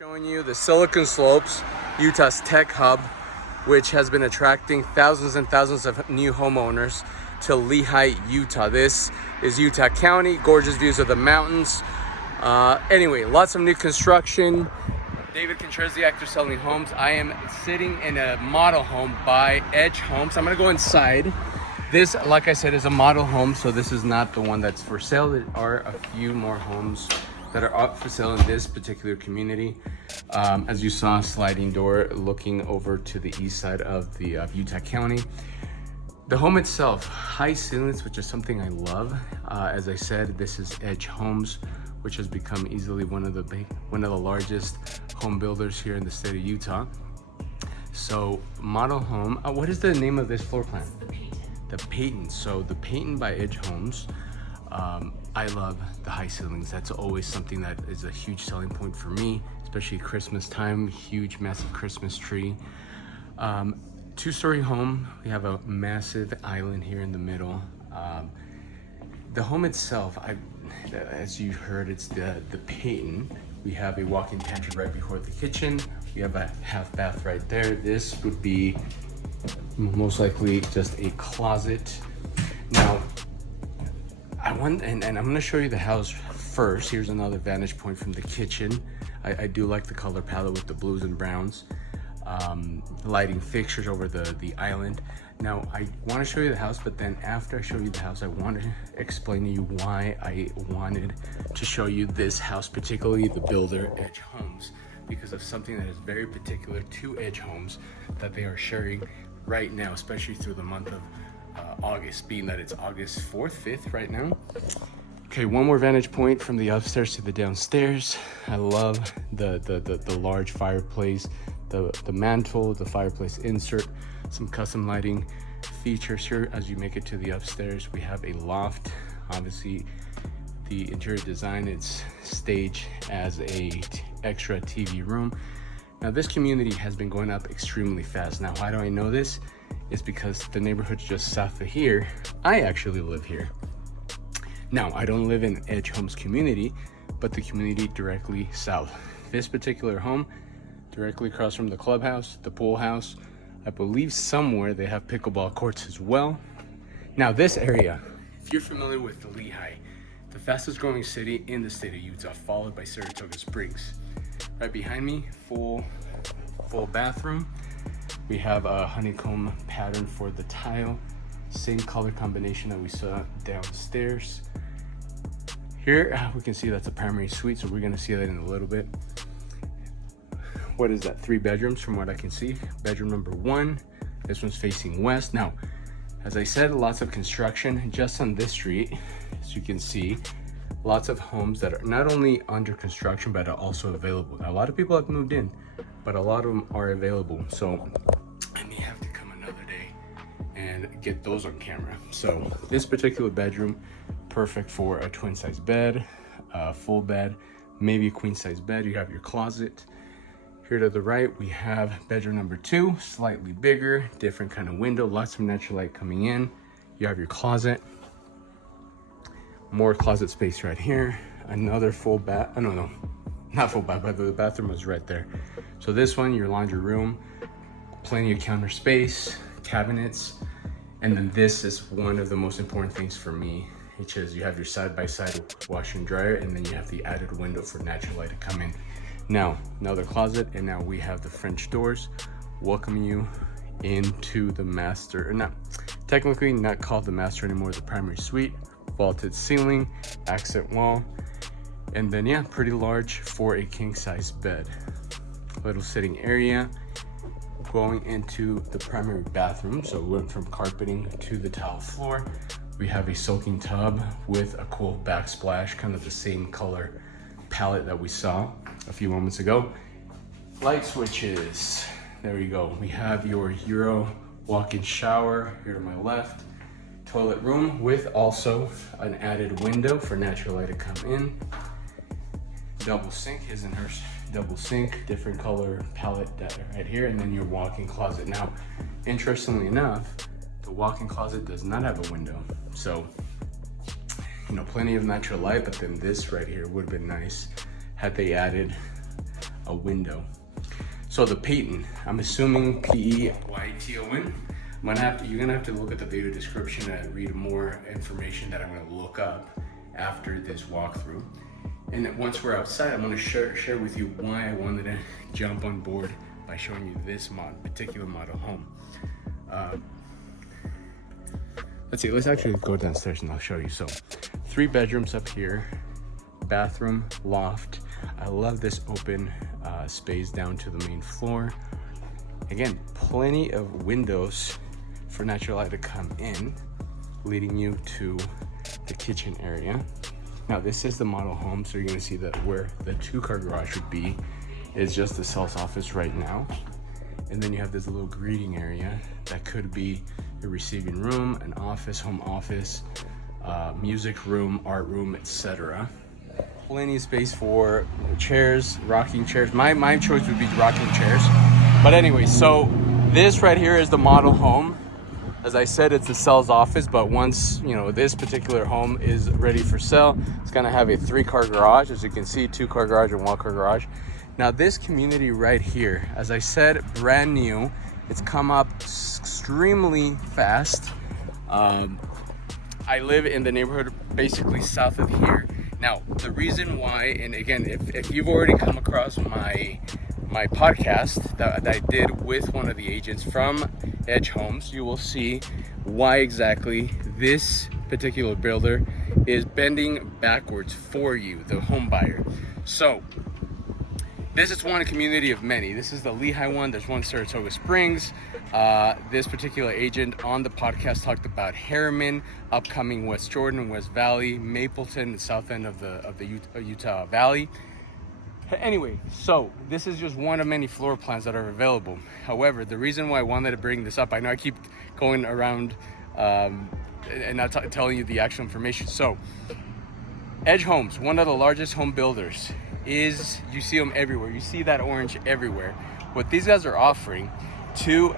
Showing you the Silicon Slopes, Utah's tech hub, which has been attracting thousands and thousands of new homeowners to Lehi, Utah. This is Utah County, gorgeous views of the mountains. Anyway, lots of new construction. David Contreras, the actor selling homes. I am sitting in a model home by Edge Homes. I'm gonna go inside. This, like I said, is a model home, so this is not the one that's for sale. There are a few more homes that are up for sale in this particular community. As you saw, sliding door looking over to the east side of the Utah County. The home itself, high ceilings, which is something I love. As I said, this is Edge Homes, which has become easily one of the largest home builders here in the state of Utah. So model home. What is the name of this floor plan? The Peyton. The Peyton. So the Peyton by Edge Homes. I love the high ceilings. That's always something that is a huge selling point for me, especially Christmas time. Huge, massive Christmas tree. Two-story home. We have a massive island here in the middle. The home itself, as you heard, it's the Peyton. We have a walk-in pantry right before the kitchen. We have a half bath right there. This would be most likely just a closet. Now, and I'm gonna show you the house first. Here's another vantage point from the kitchen. I do like the color palette with the blues and browns. Lighting fixtures over the island. Now, I wanna show you the house, but then after I show you the house, I want to explain to you why I wanted to show you this house, particularly the builder Edge Homes, because of something that is very particular to Edge Homes that they are sharing right now, especially through the month of August, being that it's August 4th, 5th right now. Okay, one more vantage point from the upstairs to the downstairs. I love the large fireplace, the mantle, the fireplace insert, some custom lighting features here as you make it to the upstairs. We have a loft. Obviously, the interior design, it's staged as a extra TV room. Now, this community has been going up extremely fast. Now, why do I know this? It's because the neighborhood just south of here, I actually live here. Now, I don't live in Edge Homes community, but the community directly south. This particular home, directly across from the clubhouse, the pool house. I believe somewhere they have pickleball courts as well. Now, this area, if you're familiar with the Lehi, the fastest growing city in the state of Utah, followed by Saratoga Springs. Right behind me, full bathroom. We have a honeycomb pattern for the tile. Same color combination that we saw downstairs. Here, we can see that's a primary suite, so we're gonna see that in a little bit. What is that? 3 bedrooms from what I can see. Bedroom number 1, this one's facing west. Now, as I said, lots of construction just on this street. As you can see, lots of homes that are not only under construction, but are also available. Now, a lot of people have moved in, but a lot of them are available. So I may have to come another day and get those on camera. So this particular bedroom, perfect for a twin size bed, a full bed, maybe a queen size bed. You have your closet. Here to the right, we have bedroom number 2, slightly bigger, different kind of window, lots of natural light coming in. You have your closet, more closet space right here. Another full bath, oh, no, not full bath, but the bathroom was right there. So this one, your laundry room, plenty of counter space, cabinets. And then this is one of the most important things for me, which is you have your side-by-side washer and dryer, and then you have the added window for natural light to come in. Now, another closet, and now we have the French doors welcoming you into the master, or not, technically not called the master anymore, the primary suite, vaulted ceiling, accent wall, and then yeah, pretty large for a king size bed. Little sitting area, going into the primary bathroom. So we went from carpeting to the tile floor. We have a soaking tub with a cool backsplash, kind of the same color palette that we saw a few moments ago. Light switches, there we go. We have your Euro walk-in shower here to my left. Toilet room with also an added window for natural light to come in. Double sink, his and hers double sink, different color palette right here, and then your walk-in closet. Now, interestingly enough, the walk-in closet does not have a window. So, you know, plenty of natural light, but then this right here would have been nice had they added a window. So the Peyton, I'm assuming Peyton. You're gonna have to look at the video description and read more information that I'm gonna look up after this walkthrough. And then once we're outside, I'm gonna share with you why I wanted to jump on board by showing you this particular model home. Let's actually go downstairs and I'll show you. So 3 bedrooms up here, bathroom, loft. I love this open space down to the main floor. Again, plenty of windows for natural light to come in, leading you to the kitchen area. Now this is the model home, so you're gonna see that where the 2-car garage would be is just the sales office right now. And then you have this little greeting area that could be a receiving room, an office, home office, music room, art room, etc. Plenty of space for chairs, rocking chairs. My choice would be rocking chairs. But anyway, so this right here is the model home. As I said, it's the sales office, but once this particular home is ready for sale, it's gonna have a 3-car garage. As you can see, 2-car garage and 1-car garage. Now this community right here, as I said, brand new. It's come up extremely fast. I live in the neighborhood basically south of here. Now, the reason why, and again, if you've already come across my podcast that I did with one of the agents from Edge Homes, you will see why exactly this particular builder is bending backwards for you, the home buyer. So, this is one community of many. This is the Lehi one. There's one Saratoga Springs. This particular agent on the podcast talked about Herriman, upcoming West Jordan, West Valley, Mapleton, the south end of the Utah Valley. Anyway, so this is just one of many floor plans that are available. However, the reason why I wanted to bring this up, I know I keep going around and not telling you the actual information. So, Edge Homes, one of the largest home builders, you see them everywhere. You see that orange everywhere. What these guys are offering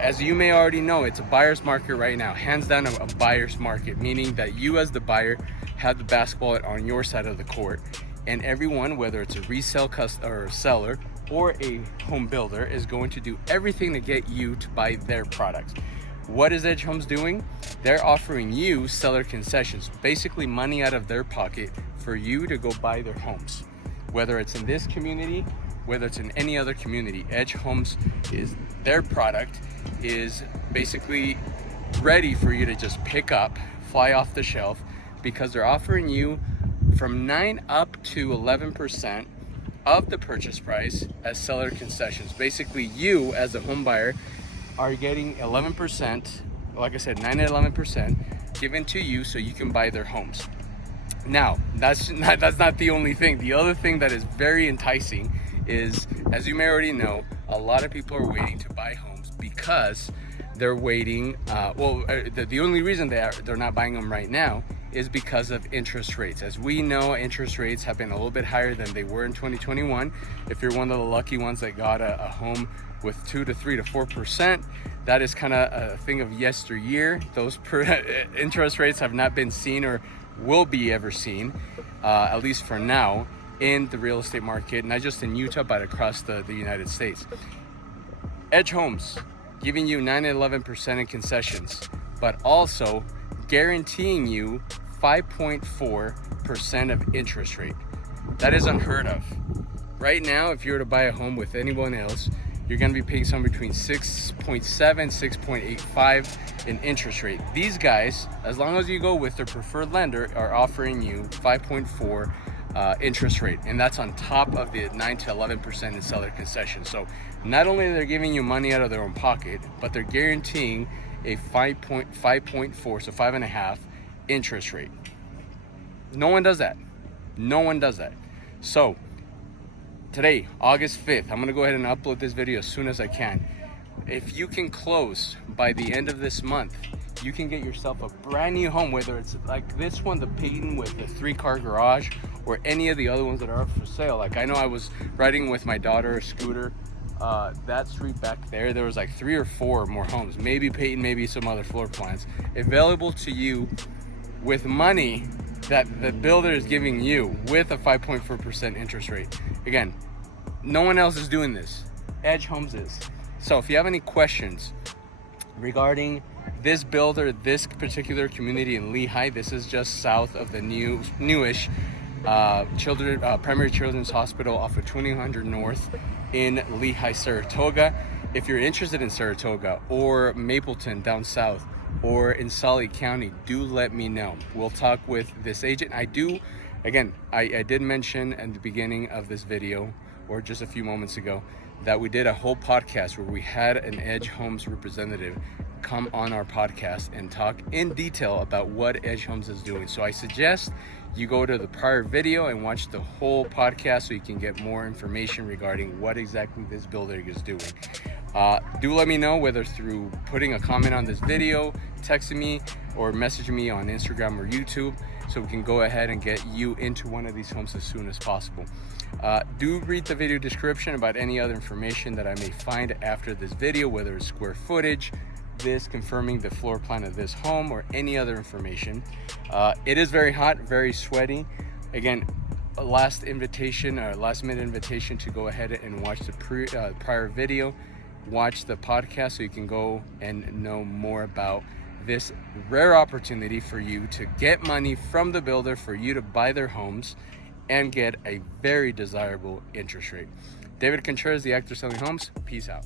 as you may already know, it's a buyer's market right now. Hands down, a buyer's market, meaning that you as the buyer have the basketball on your side of the court. And everyone, whether it's a resale or seller or a home builder, is going to do everything to get you to buy their products. What is Edge Homes doing? They're offering you seller concessions, basically money out of their pocket for you to go buy their homes. Whether it's in this community, whether it's in any other community, Edge Homes their product is basically ready for you to just pick up, fly off the shelf, because they're offering you from 9 up to 11% of the purchase price as seller concessions. Basically, you as a home buyer are getting 11%, like I said, 9 to 11% given to you so you can buy their homes. Now, that's not the only thing. The other thing that is very enticing is, as you may already know, a lot of people are waiting to buy homes because they're waiting. The only reason they're not buying them right now is because of interest rates. As we know, interest rates have been a little bit higher than they were in 2021. If you're one of the lucky ones that got a home with 2 to 3 to 4%, that is kind of a thing of yesteryear. Those interest rates have not been seen or will be ever seen, at least for now, in the real estate market, not just in Utah, but across the United States. Edge Homes giving you 9 to 11% in concessions, but also guaranteeing you 5.4% of interest rate. That is unheard of. Right now, if you were to buy a home with anyone else, you're going to be paying somewhere between 6.7, 6.85 in interest rate. These guys, as long as you go with their preferred lender, are offering you 5.4 interest rate, and that's on top of the 9 to 11% in seller concession. So not only are they giving you money out of their own pocket, but they're guaranteeing a 5.4, so 5.5 interest rate. No one does that. No one does that. So today, August 5th, I'm gonna go ahead and upload this video as soon as I can. If you can close by the end of this month, you can get yourself a brand new home, whether it's like this one, the Peyton with the 3-car garage, or any of the other ones that are up for sale. Like, I know I was riding with my daughter, Scooter, that street back there was like 3 or 4 more homes, maybe Peyton, maybe some other floor plans available to you with money that the builder is giving you with a 5.4% interest rate. Again, No one else is doing this. Edge Homes is. So if you have any questions regarding this builder, this particular community in Lehi, this is just south of the newish primary children's hospital off of 2100 North in Lehi, Saratoga. If you're interested in Saratoga or Mapleton down south or in Sully County, do let me know. We'll talk with this agent. I did mention at the beginning of this video, or just a few moments ago, that we did a whole podcast where we had an Edge Homes representative come on our podcast and talk in detail about what Edge Homes is doing. So I suggest you go to the prior video and watch the whole podcast so you can get more information regarding what exactly this builder is doing. Do let me know, whether through putting a comment on this video, texting me, or messaging me on Instagram or YouTube, so we can go ahead and get you into one of these homes as soon as possible. Do read the video description about any other information that I may find after this video, whether it's square footage, this confirming the floor plan of this home, or any other information. It is very hot, very sweaty. Again, a last minute invitation to go ahead and watch the prior video, watch the podcast, so you can go and know more about this rare opportunity for you to get money from the builder for you to buy their homes and get a very desirable interest rate. David Contreras, The Actor Selling Homes. Peace out.